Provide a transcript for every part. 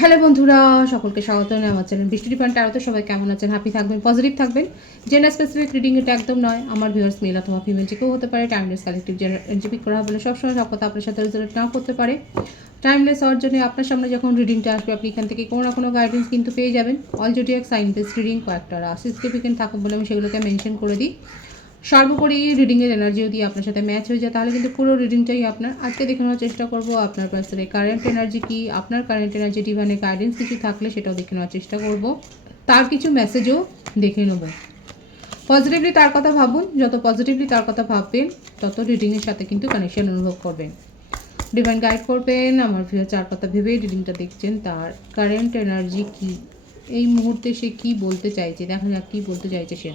Hello বন্ধুরা, সকলকে স্বাগত জানাই আমার চ্যানেল বৃষ্টি ডিপেন্ড ট্যারোতে। সবাই কেমন আছেন? হ্যাপি থাকবেন, পজিটিভ থাকবেন। জেন্ডার স্পেসিফিক রিডিং এটা একদম নয়। আমার ভিউয়ার্স মেল অথবা ফিমেল যে কেউ হতে পারে। টাইমলেস কালেক্টিভ এনজিপি করা বলে সবসময় সব কথা আপনার সাথে রেজোনেট নাও করতে পারে। টাইমলেস হওয়ার জন্য আপনার সামনে যখন রিডিংটা আসবে আপনি এখান থেকে কোনো না কোনো গাইডেন্স কিন্তু পেয়ে যাবেন। All zodiac sign base reading কয়েকটা সিগনিফিকেন্ট থাকে বলে আমি সেগুলোকে মেনশন করে দিই। সর্বোপরি রিডিংয়ের এনার্জি যদি আপনার সাথে ম্যাচ হয়ে যায় তাহলে কিন্তু পুরো রিডিংটাই আপনার। আজকে দেখানোর চেষ্টা করব আপনার পার্সনের কারেন্ট এনার্জি কি, আপনার কারেন্ট এনার্জি ডিভাইনের গাইডেন্স কিছু থাকলে সেটাও দেখে নেওয়ার চেষ্টা করব, তার কিছু মেসেজও দেখে নেব। পজিটিভলি তার কথা ভাবুন, যত পজিটিভলি তার কথা ভাববেন তত রিডিংয়ের সাথে কিন্তু কানেকশন অনুভব করবেন। ডিভাইন গাইড করবেন। আমার চার কথা ভেবে রিডিংটা দেখছেন, তার কারেন্ট এনার্জি কি, এই মুহূর্তে সে কি বলতে চাইছে, দেখা যাক কি বলতে চাইছে সে।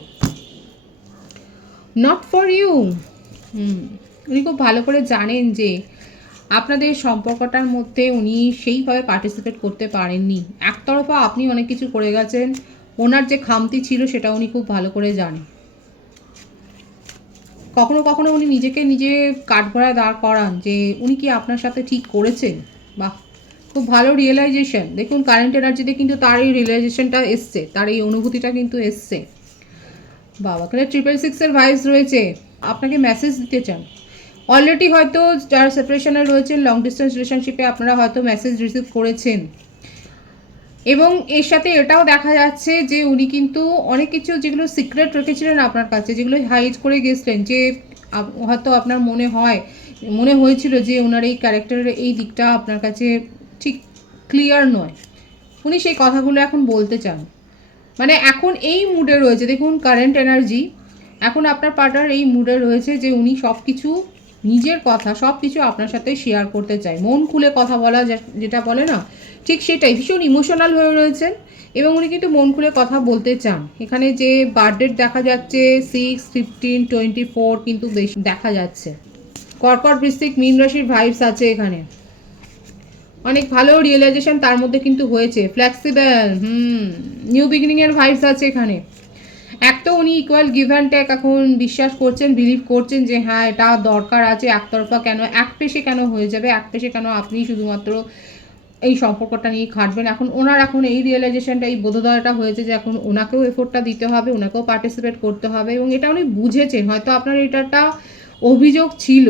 Not for you. উনি খুব ভালো করে জানেন যে আপনাদের সম্পর্কটার মধ্যে উনি সেইভাবে পার্টিসিপেট করতে পারেননি। একতরফা আপনি অনেক কিছু করে গেছেন, ওনার যে খামতি ছিল সেটা উনি খুব ভালো করে জানেন। কখনো কখনো উনি নিজেকে নিজে কাঠগড়ায় দাঁড় করান যে উনি কি আপনার সাথে ঠিক করেছেন। বাহ, খুব ভালো রিয়েলাইজেশন। দেখুন কারেন্ট এনার্জিতে কিন্তু তার এই রিয়েলাইজেশনটা এসছে, তার এই অনুভূতিটা কিন্তু এসছে। বাবা, তাহলে 666-এর ভাইস রয়েছে, আপনাকে মেসেজ দিতে চান। অলরেডি হয়তো যারা সেপারেশনে রয়েছেন, লং ডিস্টেন্স রিলেশনশিপে আপনারা হয়তো মেসেজ রিসিভ করেছেন। এবং এর সাথে এটাও দেখা যাচ্ছে যে উনি কিন্তু অনেক কিছু যেগুলো সিক্রেট রেখেছিলেন আপনার কাছে, যেগুলো হাইড করে গেছিলেন, যে হয়তো আপনার মনে হয়েছিল যে ওনার এই ক্যারেক্টারের এই দিকটা আপনার কাছে ঠিক ক্লিয়ার নয়, উনি সেই কথাগুলো এখন বলতে চান। মানে এখন এই মুডে রয়েছে, দেখুন কারেন্ট এনার্জি এখন আপনার পার্টনার এই মুডে রয়েছে যে উনি সব কিছু, নিজের কথা সব কিছু আপনার সাথে শেয়ার করতে চায়। মন খুলে কথা বলা যেটা বলে না, ঠিক সেটাই। ভীষণ ইমোশনাল হয়ে রয়েছেন এবং উনি কিন্তু মন খুলে কথা বলতে চান। এখানে যে বার্থডেট দেখা যাচ্ছে 6, 15, 24 কিন্তু বেশি দেখা যাচ্ছে। কর্কট, বৃশ্চিক, মীন রাশির ভাইবস আছে এখানে। অনেক ভালো রিয়েলাইজেশন তার মধ্যে কিন্তু হয়েছে। ফ্লেক্সিবল, নিউ বিগিনিংয়ের ভাইবস আছে এখানে। এক তো উনি ইকুয়াল গিভ অ্যান্ড টেক এখন বিশ্বাস করছেন, বিলিভ করছেন যে হ্যাঁ এটা দরকার আছে। একতরফা কেন, এক পেশে কেন হয়ে যাবে, এক পেশে কেন আপনি শুধুমাত্র এই সম্পর্কটা নিয়ে খাটবেন। ওনার এখন এই রিয়েলাইজেশনটা, এই বোধোদয়টা হয়েছে যে এখন ওনাকেও এফোর্টটা দিতে হবে, ওনাকেও পার্টিসিপেট করতে হবে। এবং এটা উনি বুঝেছেন। হয়তো আপনার এটা একটা অভিযোগ ছিল,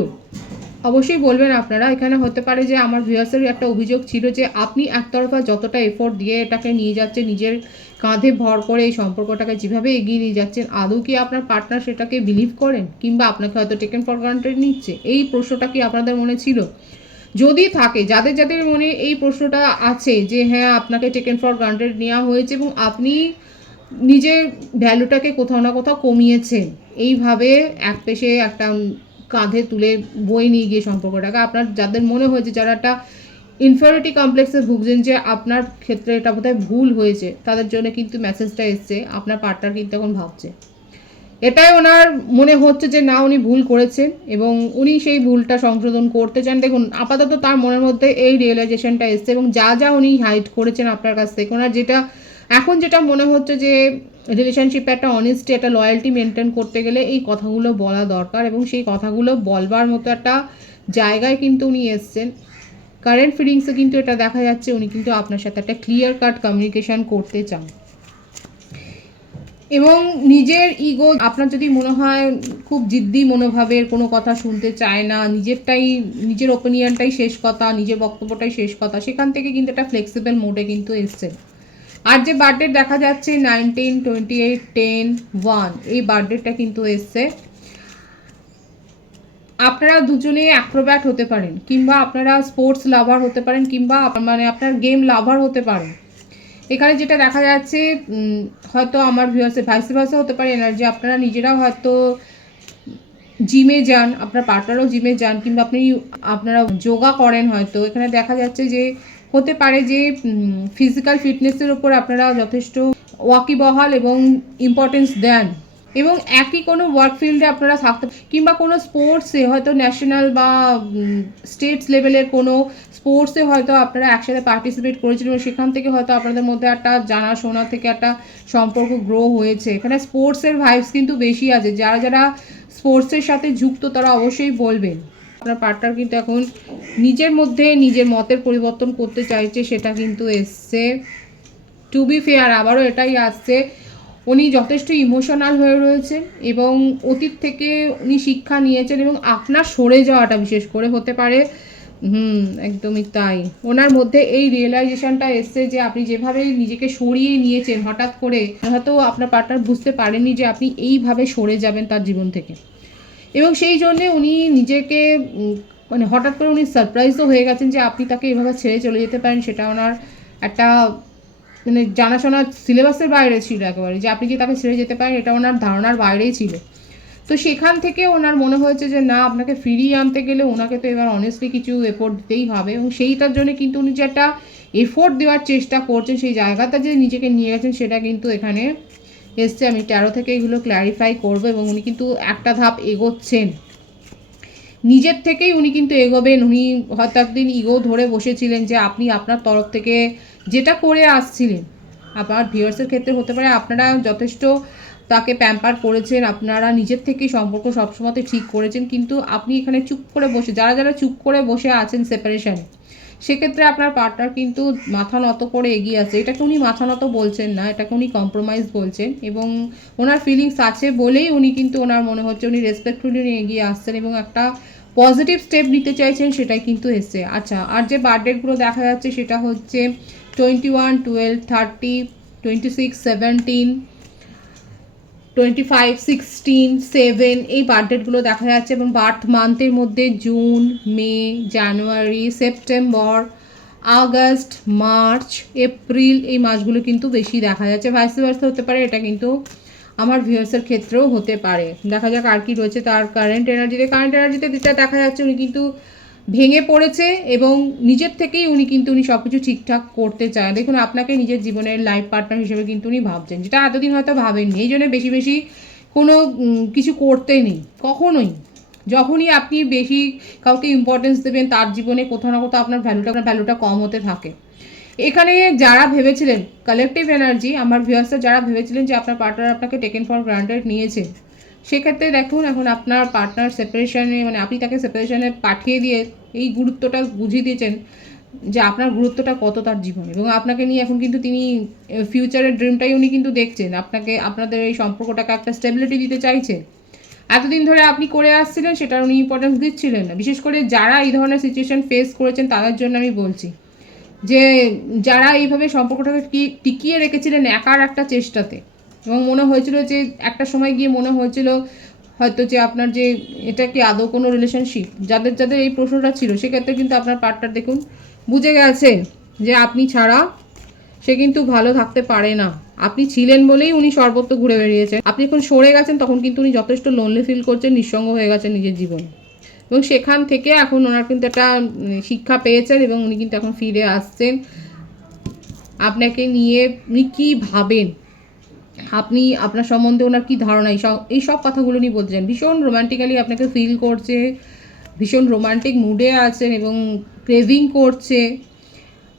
অবশ্যই বলবেন আপনারা। এখানে হতে পারে যে আমার ভিউয়ার্সের একটা অভিযোগ ছিল যে আপনি একতরফা যতটা এফোর্ট দিয়ে এটাকে নিয়ে যাচ্ছেন, নিজের কাঁধে ভর করে এই সম্পর্কটাকে যেভাবে এগিয়ে নিয়ে যাচ্ছেন, আদৌ কি আপনার পার্টনার সেটাকে বিলিভ করেন, কিংবা আপনাকে হয়তো টেকেন ফর গ্রান্টেড নিচ্ছে? এই প্রশ্নটা কি আপনাদের মনে ছিল? যদি থাকে, যাদের যাদের মনে এই প্রশ্নটা আছে যে হ্যাঁ আপনাকে টেকেন ফর গ্রান্টেড নেওয়া হয়েছে এবং আপনি নিজের ভ্যালুটাকে কোথাও না কোথাও কমিয়েছেন, এইভাবে এক পেশে একটা কাঁধে তুলে বয়ে নিয়ে গিয়ে সম্পর্কটাকে, আপনার যাদের মনে হয়েছে, যারা একটা ইনফিরিয়রিটি কমপ্লেক্সে ভুগছেন যে আপনার ক্ষেত্রে এটা বোধহয় ভুল হয়েছে, তাদের জন্য কিন্তু মেসেজটা এসছে। আপনার পার্টনার কিন্তু এখন ভাবছে, এটাই ওনার মনে হচ্ছে যে না উনি ভুল করেছেন এবং উনি সেই ভুলটা সংশোধন করতে চান। দেখুন আপাতত তার মনের মধ্যে এই রিয়েলাইজেশনটা এসছে এবং যা যা উনি হাইড করেছেন আপনার কাছ থেকে, ওনার যেটা মনে হচ্ছে যে রিলেশনশিপে একটা অনেস্টি, একটা লয়্যালটি মেনটেন করতে গেলে এই কথাগুলো বলা দরকার এবং সেই কথাগুলো বলবার মতো একটা জায়গায় কিন্তু উনি এসছেন। কারেন্ট ফিলিংসে কিন্তু এটা দেখা যাচ্ছে উনি কিন্তু আপনার সাথে একটা ক্লিয়ার কাট কমিউনিকেশন করতে চান। এবং নিজের ইগো, আপনার যদি মনে হয় খুব জিদ্দি মনোভাবের, কোনো কথা শুনতে চায় না, নিজের ওপিনিয়নটাই শেষ কথা, নিজের বক্তব্যটাই শেষ কথা, সেখান থেকে কিন্তু একটা ফ্লেক্সিবল মোডে কিন্তু এসছে। আর যে বার্থডে দেখা যাচ্ছে 19, 28, 10, 1, এই বার্থডেটা কিন্তু এসছে। আপনারা দুজনে অ্যাক্রোব্যাট হতে পারেন, কিংবা আপনারা স্পোর্টস লাভার হতে পারেন, কিংবা আপনার গেম লাভার হতে পারেন। এখানে যেটা দেখা যাচ্ছে হয়তো আমার ভিউয়ার্সের ভাইস ভার্সা হতে পারে এনার্জি। আপনারা নিজেরাও হয়তো জিমে যান, আপনার পার্টনারও জিমে যান, কিংবা আপনারা যোগা করেন হয়তো। এখানে দেখা যাচ্ছে যে হতে পারে যে ফিজিক্যাল ফিটনেসের ওপর আপনারা যথেষ্ট ওয়াকিবহাল এবং ইম্পর্টেন্স দেন এবং একই কোনো ওয়ার্ক ফিল্ডে আপনারা থাকতে, কিংবা কোনো স্পোর্টসে হয়তো ন্যাশনাল বা স্টেটস লেভেলের কোনো স্পোর্টসে হয়তো আপনারা একসাথে পার্টিসিপেট করেছিলেন এবং সেখান থেকে হয়তো আপনাদের মধ্যে একটা জানাশোনা থেকে একটা সম্পর্ক গ্রো হয়েছে। এখানে স্পোর্টসের ভাইবস কিন্তু বেশি আছে। যারা যারা স্পোর্টসের সাথে যুক্ত তারা অবশ্যই বলবেন। আপনার পার্টনার কিন্তু এখন নিজের মধ্যে নিজের মতের পরিবর্তন করতে চাইছে, সেটা কিন্তু এসছে। টু বি ফেয়ার আবারও এটাই আসছে, উনি যথেষ্ট ইমোশনাল হয়ে রয়েছেন এবং অতীত থেকে উনি শিক্ষা নিয়েছেন এবং আপনার সরে যাওয়াটা বিশেষ করে হতে পারে। একদমই তাই। ওনার মধ্যে এই রিয়েলাইজেশনটা এসছে যে আপনি যেভাবে নিজেকে সরিয়ে নিয়েছেন হঠাৎ করে, হয়তো আপনার পার্টনার বুঝতে পারেননি যে আপনি এইভাবে সরে যাবেন তার জীবন থেকে, এবং সেই জন্যে উনি নিজেকে মানে হঠাৎ করে উনি সারপ্রাইজও হয়ে গেছেন যে আপনি তাকে এভাবে ছেড়ে চলে যেতে পারেন। সেটা ওনার একটা মানে জানাশোনা সিলেবাসের বাইরে ছিল একেবারে, যে আপনি যে তাকে ছেড়ে যেতে পারেন এটা ওনার ধারণার বাইরেই ছিল। তো সেখান থেকে ওনার মনে হয়েছে যে না, আপনাকে ফিরিয়ে আনতে গেলে ওনাকে তো এবার অনেস্টলি কিছু এফোর্ট দিতেই হবে, এবং সেইটার জন্য কিন্তু উনি যে একটা এফোর্ট দেওয়ার চেষ্টা করছেন, সেই জায়গাটা যে নিজেকে নিয়ে গেছেন সেটা কিন্তু এখানে এসছে। আমি 13 থেকে এগুলো ক্ল্যারিফাই করবো, এবং উনি কিন্তু একটা ধাপ এগোচ্ছেন নিজের থেকেই, উনি কিন্তু এগোবেন। উনি হয়তো একদিন ইগো ধরে বসেছিলেন যে আপনি আপনার তরফ থেকে যেটা করে আসছিলেন, আবার ভিউয়ার্সের ক্ষেত্রে হতে পারে আপনারা যথেষ্ট তাকে প্যাম্পার করেছেন, আপনারা নিজের থেকেই সম্পর্ক সবসময় ঠিক করেছেন, কিন্তু আপনি এখানে চুপ করে বসে, যারা যারা চুপ করে বসে আছেন সেপারেশনে, সেক্ষেত্রে আপনার পার্টনার কিন্তু মাথা নত করে এগিয়ে আসছে। এটাকে উনি মাথা নত বলছেন না, এটাকে উনি কম্প্রোমাইজ বলছেন, এবং ওনার ফিলিংস আছে বলেই উনি কিন্তু ওনার মনে হচ্ছে উনি রেসপেক্টফুলি এগিয়ে আসছেন এবং একটা পজিটিভ স্টেপ নিতে চাইছেন, সেটাই কিন্তু এসছে। আচ্ছা, আর যে বার্থডেগুলো দেখা যাচ্ছে সেটা হচ্ছে 21, 12, 30, 26, 17, 25, 16, 7 এই বার্থডেটগুলো দেখা যাচ্ছে, এবং বার্থ মান্থের মধ্যে জুন, মে, জানুয়ারি, সেপ্টেম্বর, আগস্ট, মার্চ, এপ্রিল এই মাসগুলো কিন্তু বেশি দেখা যাচ্ছে। ভাইস ভার্সা হতে পারে, এটা কিন্তু আমার ভিউয়ার্সের ক্ষেত্রেও হতে পারে। দেখা যাক আর কি রয়েছে তার কারেন্ট এনার্জিতে যেটা দেখা যাচ্ছে উনি কিন্তু ভেঙে পড়েছে, এবং নিজের থেকেই উনি সব কিছু ঠিকঠাক করতে চায়। দেখুন, আপনাকে নিজের জীবনের লাইফ পার্টনার হিসেবে কিন্তু উনি ভাবছেন, যেটা এতদিন হয়তো ভাবেননি। এই জন্য বেশি বেশি কোনো কিছু করতে নেই কখনোই। যখনই আপনি বেশি কাউকে ইম্পর্টেন্স দেবেন, তার জীবনে কোথাও না কোথাও আপনার ভ্যালুটা কম হতে থাকে। এখানে যারা ভেবেছিলেন, কালেকটিভ এনার্জি, আমার ভিউয়ার্সরা যারা ভেবেছিলেন যে আপনার পার্টনার আপনাকে টেকেন ফর গ্রান্টেড নিয়েছে, সেক্ষেত্রে দেখুন এখন আপনার পার্টনার সেপারেশনে, মানে আপনি তাকে সেপারেশনে পাঠিয়ে দিয়ে এই গুরুত্বটা বুঝিয়ে দিয়েছেন যে আপনার গুরুত্বটা কত তার জীবনে, এবং আপনাকে নিয়ে এখন কিন্তু তিনি ফিউচারের ড্রিমটাই উনি কিন্তু দেখছেন, আপনাদের এই সম্পর্কটাকে একটা স্টেবিলিটি দিতে চাইছে। এতদিন ধরে আপনি করে আসছিলেন সেটার উনি ইম্পর্টেন্স দিচ্ছিলেন না। বিশেষ করে যারা এই ধরনের সিচুয়েশন ফেস করেছেন তাদের জন্য আমি বলছি, যে যারা এইভাবে সম্পর্কটাকে টিকিয়ে রেখেছিলেন একার একটা চেষ্টাতে, এবং মনে হয়েছিল যে একটা সময় গিয়ে মনে হয়েছিল হয়তো যে আপনার যে এটা কি আদৌ কোনো রিলেশনশিপ, যাদের যাদের এই প্রশ্নটা ছিল, সেক্ষেত্রে কিন্তু আপনার পার্টনার দেখুন বুঝে গেছে যে আপনি ছাড়া সে কিন্তু ভালো থাকতে পারে না। আপনি ছিলেন বলেই উনি সর্বত্র ঘুরে বেরিয়েছেন। আপনি এখন সরে গেছেন, তখন কিন্তু উনি যথেষ্ট লোনলি ফিল করছেন, নিঃসঙ্গ হয়ে গেছেন নিজের জীবনে, এবং সেখান থেকে এখন ওনার কিন্তু একটা শিক্ষা পেয়েছেন, এবং উনি কিন্তু এখন ফিরে আসছেন। আপনাকে নিয়ে উনি কী ভাবেন, আপনি আপনার সম্বন্ধে ওনার কী ধারণা, এই সব কথাগুলো উনি বলতে চান। ভীষণ রোম্যান্টিক্যালি আপনাকে ফিল করছে, ভীষণ রোম্যান্টিক মুডে আছেন এবং ক্রেভিং করছে।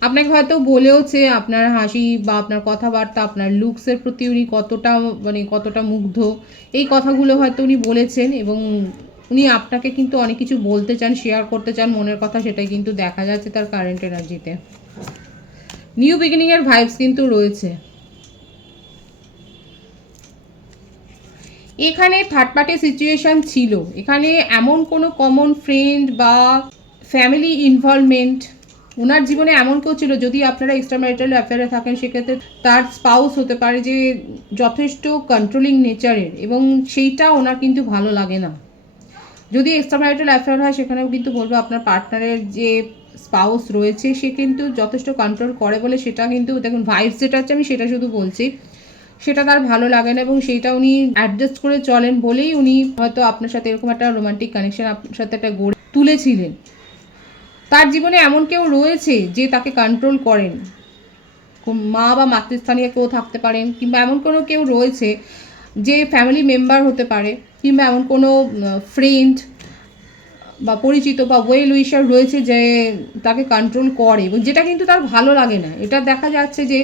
আপনাকে হয়তো বলেওছে আপনার হাসি বা আপনার কথাবার্তা, আপনার লুকসের প্রতি উনি কতটা মুগ্ধ, এই কথাগুলো হয়তো উনি বলেছেন, এবং উনি আপনাকে কিন্তু অনেক কিছু বলতে চান, শেয়ার করতে চান মনের কথা, সেটাই কিন্তু দেখা যাচ্ছে তার কারেন্ট এনার্জিতে। নিউ বিগিনিংয়ের ভাইবস কিন্তু রয়েছে। এখানে থার্ড পার্টি সিচুয়েশান ছিল, এখানে এমন কোনো কমন ফ্রেন্ড বা ফ্যামিলি ইনভলভমেন্ট ওনার জীবনে এমন কেউ ছিল, যদি আপনারা এক্সট্রা ম্যারিটাল অ্যাফেয়ারে থাকেন সেক্ষেত্রে তার স্পাউস হতে পারে যে যথেষ্ট কন্ট্রোলিং নেচারের, এবং সেইটা ওনার কিন্তু ভালো লাগে না। যদি এক্সট্রা ম্যারিটাল অ্যাফেয়ার হয় সেখানেও কিন্তু বলবো আপনার পার্টনারের যে স্পাউস রয়েছে সে কিন্তু যথেষ্ট কন্ট্রোল করে বলে, সেটা কিন্তু দেখুন ভাইবস যেটা হচ্ছে আমি সেটা শুধু বলছি, সেটা তার ভালো লাগে না, এবং সেইটা উনি অ্যাডজাস্ট করে চলেন বলেই উনি হয়তো আপনার সাথে এরকম একটা রোমান্টিক কানেকশন আপনার সাথে একটা গড়ে তুলেছিলেন। তার জীবনে এমন কেউ রয়েছে যে তাকে কন্ট্রোল করেন, মা বা মাতৃস্থানীয় কেউ থাকতে পারেন, কিংবা এমন কোনো কেউ রয়েছে যে ফ্যামিলি মেম্বার হতে পারে, কিংবা এমন কোনো ফ্রেন্ড বা পরিচিত বা ওয়েল উইশার রয়েছে যে তাকে কন্ট্রোল করে, এবং যেটা কিন্তু তার ভালো লাগে না। এটা দেখা যাচ্ছে যে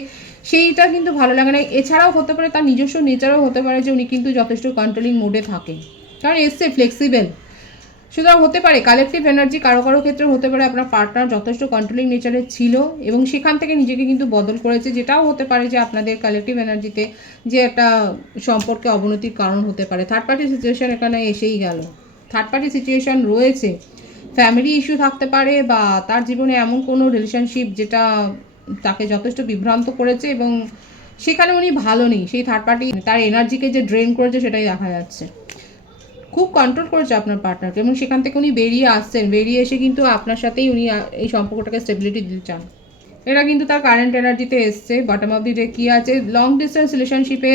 সেইটা কিন্তু ভালো লাগে না। এছাড়াও হতে পারে তার নিজস্ব নেচারও হতে পারে যে উনি কিন্তু যথেষ্ট কন্ট্রোলিং মোডে থাকে, কারণ এসছে ফ্লেক্সিবল, সুতরাং হতে পারে কালেকটিভ এনার্জি কারো কারো ক্ষেত্রে হতে পারে আপনার পার্টনার যথেষ্ট কন্ট্রোলিং নেচারের ছিল এবং সেখান থেকে নিজেকে কিন্তু বদল করেছে, যেটাও হতে পারে যে আপনাদের কালেকটিভ এনার্জিতে যে একটা সম্পর্কে অবনতির কারণ হতে পারে। থার্ড পার্টি সিচুয়েশন এখানে এসেই গেল, থার্ড পার্টি সিচুয়েশন রয়েছে, ফ্যামিলি ইস্যু থাকতে পারে বা তার জীবনে এমন কোনো রিলেশনশিপ যেটা তাকে যথেষ্ট বিভ্রান্ত করেছে এবং সেখানে উনি ভালো নেই, সেই থার্ড পার্টি তার এনার্জিকে যে ড্রেন করেছে সেটাই দেখা যাচ্ছে। খুব কন্ট্রোল করেছে আপনার পার্টনারকে এবং সেখান থেকে উনি বেরিয়ে আসছেন, বেরিয়ে এসে কিন্তু আপনার সাথেই উনি এই সম্পর্কটাকে স্টেবিলিটি দিতে চান। এটা কিন্তু তার কারেন্ট এনার্জিতে এসছে। বটম অফ দি ডে কী আছে, লং ডিস্টেন্স রিলেশনশিপে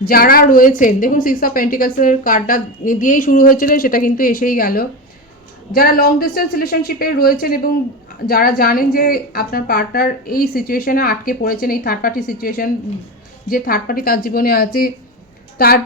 যারা রয়েছেন, দেখুন 6 অফ পেন্টিকলসের কার্ডটা দিয়েই শুরু হয়েছিল, সেটা কিন্তু এসেই গেল। যারা লং ডিস্টেন্স রিলেশনশিপে রয়েছেন এবং যারা জানেন যে আপনার পার্টনার এই সিচুয়েশনে আটকে পড়েছেন, এই থার্ড পার্টি সিচুয়েশন, যে থার্ড পার্টি তার জীবনে আছে তার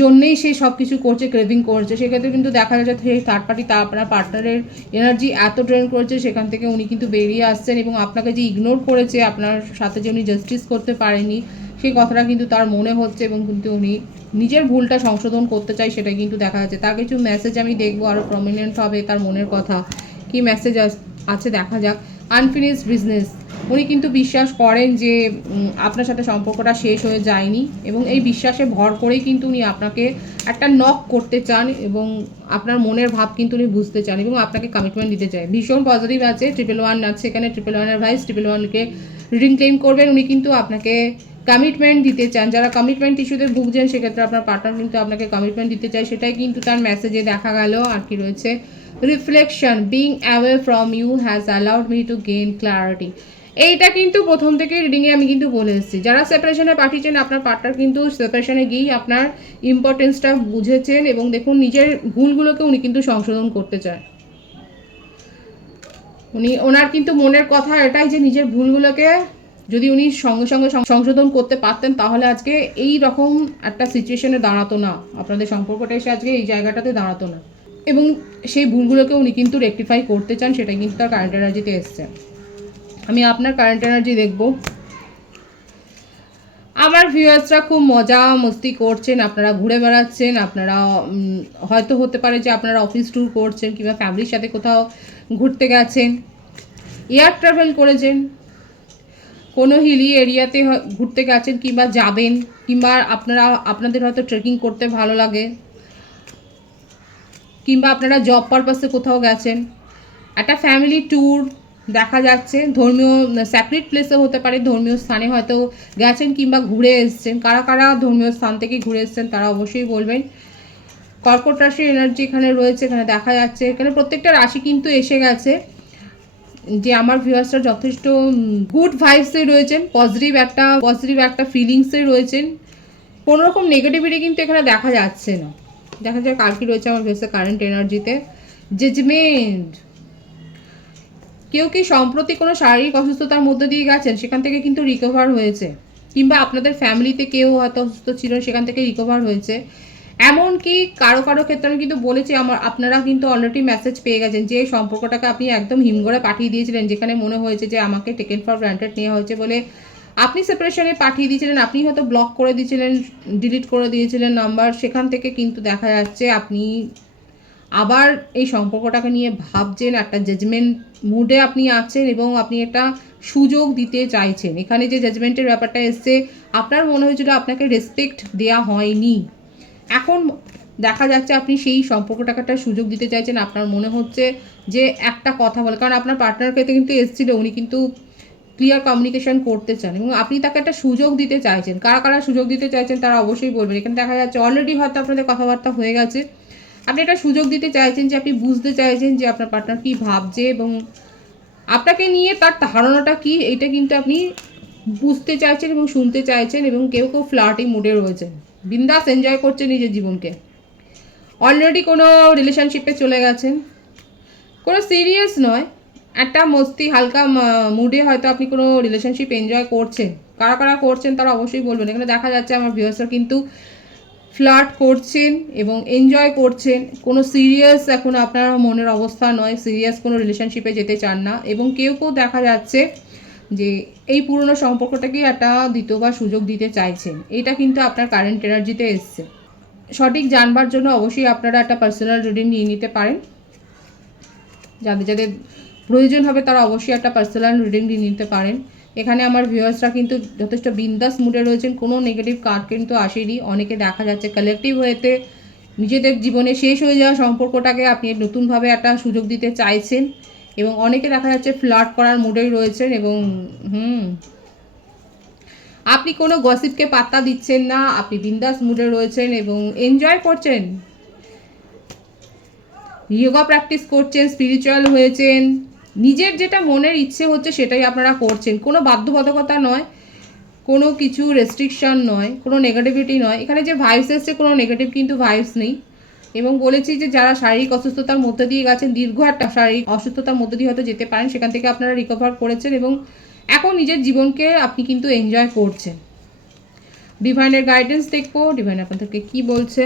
জন্যেই সে সব কিছু করছে, ক্রেভিং করছে, সেক্ষেত্রে কিন্তু দেখা যাচ্ছে সেই থার্ড পার্টি তা আপনার পার্টনারের এনার্জি এত ড্রেন করেছে, সেখান থেকে উনি কিন্তু বেরিয়ে আসছেন এবং আপনাকে যে ইগনোর করেছে, আপনার সাথে যে উনি জাস্টিস করতে পারেনি সেই কথাটা কিন্তু তার মনে হচ্ছে এবং কিন্তু উনি নিজের ভুলটা সংশোধন করতে চাই, সেটাই কিন্তু দেখা যাচ্ছে। তার কিছু মেসেজ আমি দেখবো আরও প্রমিনেন্ট হবে, তার মনের কথা কি মেসেজ আছে দেখা যাক। আনফিনিশড বিজনেস, উনি কিন্তু বিশ্বাস করেন যে আপনার সাথে সম্পর্কটা শেষ হয়ে যায়নি এবং এই বিশ্বাসে ভর করেই কিন্তু উনি আপনাকে একটা নক করতে চান এবং আপনার মনের ভাব কিন্তু উনি বুঝতে চান এবং আপনাকে কমিটমেন্ট দিতে চায়। ভীষণ পজিটিভ আছে, 111 আছে এখানে, 111 ভাইস 111কে রিডিং ক্লেম করবেন, উনি কিন্তু আপনাকে কমিটমেন্ট দিতে চান। যারা কমিটমেন্ট ইস্যুতে ভুগছেন সেক্ষেত্রে আপনার পার্টনার কিন্তু আপনাকে কমিটমেন্ট দিতে চায়, সেটাই কিন্তু তার মেসেজে দেখা গেল। আর কি রয়েছে, reflection, being away from you has allowed me to gain clarity. এইটা কিন্তু প্রথম থেকে রিডিংয়ে আমি কিন্তু বলে এসেছি, যারা সেপারেশনে পাঠিয়েছেন আপনার পার্টনার কিন্তু সেপারেশনে গিয়েই আপনার ইম্পর্টেন্সটা বুঝেছেন এবং দেখুন নিজের ভুলগুলোকে উনি কিন্তু সংশোধন করতে চায়। ওনার কিন্তু মনের কথা এটাই যে নিজের ভুলগুলোকে যদি উনি সঙ্গে সঙ্গে সংশোধন করতে পারতেন তাহলে আজকে এই রকম একটা সিচুয়েশনে দাঁড়াতো না, আপনাদের সম্পর্কটা এসে আজকে এই জায়গাটাতে দাঁড়াতো না এবং সেই ভুলগুলোকে উনি কিন্তু রেকটিফাই করতে চান, সেটাই কিন্তু তার কারেন্ট এনার্জিতে এসছে। আমি আপনার কারেন্ট এনার্জি দেখব। আমার ভিউয়ার্সরা খুব মজা মস্তি করছেন, আপনারা ঘুরে বেড়াচ্ছেন, আপনারা হয়তো হতে পারে যে আপনারা অফিস ট্যুর করছেন কিংবা ফ্যামিলির সাথে কোথাও ঘুরতে গেছেন, এয়ার ট্রাভেল করেছেন, কোনো হিলি এরিয়াতে ঘুরতে গেছেন কিংবা যাবেন, কিংবা আপনাদের হয়তো ট্রেকিং করতে ভালো লাগে, কিংবা আপনারা জব পারপাসে কোথাও গেছেন, একটা ফ্যামিলি ট্যুর দেখা যাচ্ছে, ধর্মীয় স্যাক্রেড প্লেসে হতে পারে, ধর্মীয় স্থানে হয়তো গেছেন কিংবা ঘুরে এসছেন। কারা কারা ধর্মীয় স্থান থেকে ঘুরে এসছেন তারা অবশ্যই বলবেন। কর্কট রাশির এনার্জি এখানে রয়েছে, এখানে দেখা যাচ্ছে, এখানে প্রত্যেকটা রাশি কিন্তু এসে গেছে যে আমার ভিউয়ার্সরা যথেষ্ট গুড ভাইবসে রয়েছেন, পজিটিভ একটা ফিলিংসে রয়েছেন, কোনো রকম নেগেটিভিটি কিন্তু এখানে দেখা যাচ্ছে না। দেখা যাক আর কি রয়েছে আমার ভিউয়ার্সের কারেন্ট এনার্জিতে। জাজমেন্ট, কেউ কি সম্প্রতি কোনো শারীরিক অসুস্থতার মধ্যে দিয়ে গেছেন, সেখান থেকে কিন্তু রিকভার হয়েছে, কিংবা আপনাদের ফ্যামিলিতে কেউ হয়তো অসুস্থ ছিল সেখান থেকে রিকভার হয়েছে। এমনকি কারো কারো ক্ষেত্রে আমি কিন্তু বলেছি আপনারা কিন্তু অলরেডি মেসেজ পেয়ে গেছেন যে সম্পর্কটাকে আপনি একদম হিমঘরে পাঠিয়ে দিয়েছিলেন, যেখানে মনে হয়েছে যে আমাকে টেকেন ফর গ্রান্টেড নেওয়া হয়েছে বলে আপনি সেপারেশনে পাঠিয়ে দিয়েছিলেন, আপনি হয়তো ব্লক করে দিয়েছিলেন, ডিলিট করে দিয়েছিলেন নাম্বার, সেখান থেকে কিন্তু দেখা যাচ্ছে আপনি আবার এই সম্পর্কটাকে নিয়ে ভাবছেন, একটা জাজমেন্ট মুডে আপনি আছেন এবং আপনি একটা সুযোগ দিতে চাইছেন। এখানে যে জাজমেন্টের ব্যাপারটা এসছে, আপনার মনে হয়েছিল আপনাকে রেসপেক্ট দেওয়া হয়নি, এখন দেখা যাচ্ছে আপনি সেই সম্পর্কটাকে একটা সুযোগ দিতে চাইছেন। আপনার মনে হচ্ছে যে একটা কথা বলে, কারণ আপনার পার্টনারকে কিন্তু এসেছিল, উনি কিন্তু ক্লিয়ার কমিউনিকেশন করতে চান এবং আপনি তাকে একটা সুযোগ দিতে চাইছেন। কারা কারা সুযোগ দিতে চাইছেন তারা অবশ্যই বলবেন। এখানে দেখা যাচ্ছে অলরেডি হয়তো আপনাদের কথাবার্তা হয়ে গেছে, আপনি একটা সুযোগ দিতে চাইছেন, যে আপনি বুঝতে চাইছেন যে আপনার পার্টনার কী ভাবছে এবং আপনাকে নিয়ে তার ধারণাটা কী, এইটা কিন্তু আপনি বুঝতে চাইছেন এবং শুনতে চাইছেন। এবং কেউ কেউ ফ্লার্টি মুডে রয়েছেন, বিন্দাস এনজয় করছেন নিজের জীবনকে, অলরেডি কোনো রিলেশনশিপে চলে গেছেন, কোনো সিরিয়াস নয়, একটা মস্তি হালকা মুডে হয়তো আপনি কোনো রিলেশনশিপ এনজয় করছেন। কারা কারা করছেন তারা অবশ্যই বলবেন। এখানে দেখা যাচ্ছে আমার ভিউয়ার্সরা কিন্তু ফ্লার্ট করছেন এবং এনজয় করছেন, কোনো সিরিয়াস এখন আপনার মনের অবস্থা নয়, সিরিয়াস কোনো রিলেশনশিপে যেতে চান না এবং কেউ কেউ দেখা যাচ্ছে যে এই পুরনো সম্পর্কটাকেই একটা দ্বিতীয়বার সুযোগ দিতে চাইছেন। এটা কিন্তু আপনার কারেন্ট এনার্জিতে এসছে। সঠিক জানবার জন্য অবশ্যই আপনারা একটা পার্সোনাল রিডিং নিয়ে নিতে পারেন। যাদের যাদের প্রয়োজন হবে তারা অবশ্যই একটা পার্সোনাল রিডিং নিতে পারেন। এখানে আমার ভিউয়ার্সরা কিন্তু যথেষ্ট বিন্দাস মুডে রয়েছেন, কোনো নেগেটিভ কার্ড কিন্তু আসেনি। অনেকে দেখা যাচ্ছে কালেকটিভ ওয়েতে নিজেদের জীবনে শেষ হয়ে যাওয়া সম্পর্কটাকে আপনি নতুনভাবে একটা সুযোগ দিতে চাইছেন, এবং অনেকে দেখা যাচ্ছে ফ্লার্ট করার মুডেই রয়েছেন, এবং আপনি কোনো গসিপকে পাত্তা দিচ্ছেন না, আপনি বিন্দাস মুডে রয়েছেন এবং এনজয় করছেন, যোগা প্র্যাকটিস করছেন, স্পিরিচুয়াল হয়েছেন, নিজের যেটা মনের ইচ্ছে হচ্ছে সেটাই আপনারা করছেন। কোনো বাধ্যবাধকতা নয়, কোনো কিছু রেস্ট্রিকশন নয়, কোনো নেগেটিভিটি নয়। এখানে যে ভাইবস এসছে কোনো নেগেটিভ কিন্তু ভাইবস নেই। এবং বলেছি যে যারা শারীরিক অসুস্থতার মধ্যে দিয়ে গেছেন, দীর্ঘ একটা শারীরিক অসুস্থতার মধ্যে দিয়ে হয়তো যেতে পারেন, সেখান থেকে আপনারা রিকভার করেছেন এবং এখন নিজের জীবনকে আপনি কিন্তু এনজয় করছেন। ডিভাইনের গাইডেন্স দেখবো, ডিভাইন আপনাদেরকে কি বলছে।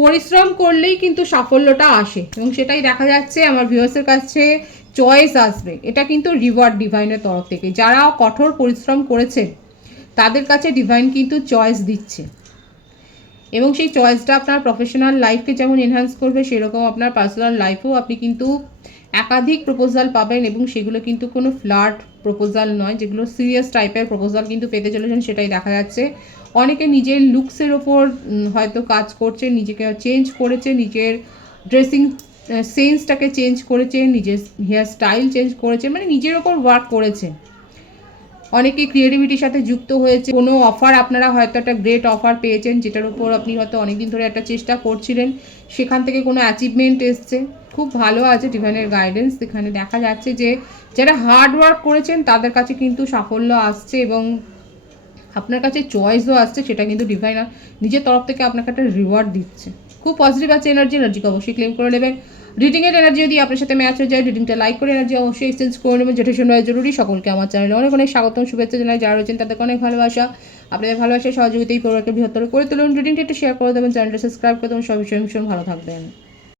পরিশ্রম করলেই কিন্তু সাফল্যটা আসে এবং সেটাই দেখা যাচ্ছে আমার ভিউয়ার্সের কাছে। চয়েস আসবে, এটা কিন্তু রিওয়ার্ড ডিভাইনের তরফ থেকে। যারা কঠোর পরিশ্রম করেছেন তাদের কাছে ডিভাইন কিন্তু চয়েস দিচ্ছে, এবং সেই চয়েসটা আপনার প্রফেশনাল লাইফকে যেমন এনহ্যান্স করবে, সেরকম আপনার পার্সোনাল লাইফেও আপনি কিন্তু একাধিক প্রপোজাল পাবেন, এবং সেগুলো কিন্তু কোনো ফ্লার্ট প্রপোজাল নয়, যেগুলো সিরিয়াস টাইপের প্রপোজাল কিন্তু পেতে চলেছেন, সেটাই দেখা যাচ্ছে। অনেকে নিজের লুকসের ওপর হয়তো কাজ করছে, নিজেকে চেঞ্জ করেছে, নিজের ড্রেসিং সেন্সটাকে চেঞ্জ করেছে, নিজের হেয়ার স্টাইল চেঞ্জ করেছে, মানে নিজের ওপর ওয়ার্ক করেছে। অনেকে ক্রিয়েটিভিটির সাথে যুক্ত হয়েছে। কোনো অফার আপনারা হয়তো একটা গ্রেট অফার পেয়েছেন, যেটার উপর আপনি হয়তো অনেকদিন ধরে একটা চেষ্টা করছিলেন, সেখান থেকে কোনো অ্যাচিভমেন্ট এসছে। খুব ভালো আছে ডিভাইনের গাইডেন্স। এখানে দেখা যাচ্ছে যে যারা হার্ড ওয়ার্ক করেছেন তাদের কাছে কিন্তু সাফল্য আসছে, এবং আপনার কাছে চয়েসও আসছে, সেটা কিন্তু ডিভাইনার নিজের তরফ থেকে আপনাকে একটা রিওয়ার্ড দিচ্ছে। খুব পজিটিভ আছে এনার্জিকে অবশ্যই ক্লেম করে নেবেন। রিডিংয়ের এনার্জি যদি আপনার সাথে ম্যাচ হয়ে যায়, রিডিংটা লাইক করে এনার্জি অবশ্যই এক্সচেঞ্জ করে নেবেন, যেটা শোনা জরুরি। সকলকে আমার চ্যানেলে অনেক অনেক স্বাগতম, শুভেচ্ছা জানাই। যারা রয়েছেন তাদেরকে অনেক ভালোবাসা। আপনাদের ভালোবাসার সহযোগিতাই পরিবারকে বৃহত্তর করে তুলুন। রিডিংটা একটু শেয়ার করে দেবেন, চ্যানেলটা সাবস্ক্রাইব করে দেবেন। সব ভীষণ ভীষণ ভালো থাকবেন।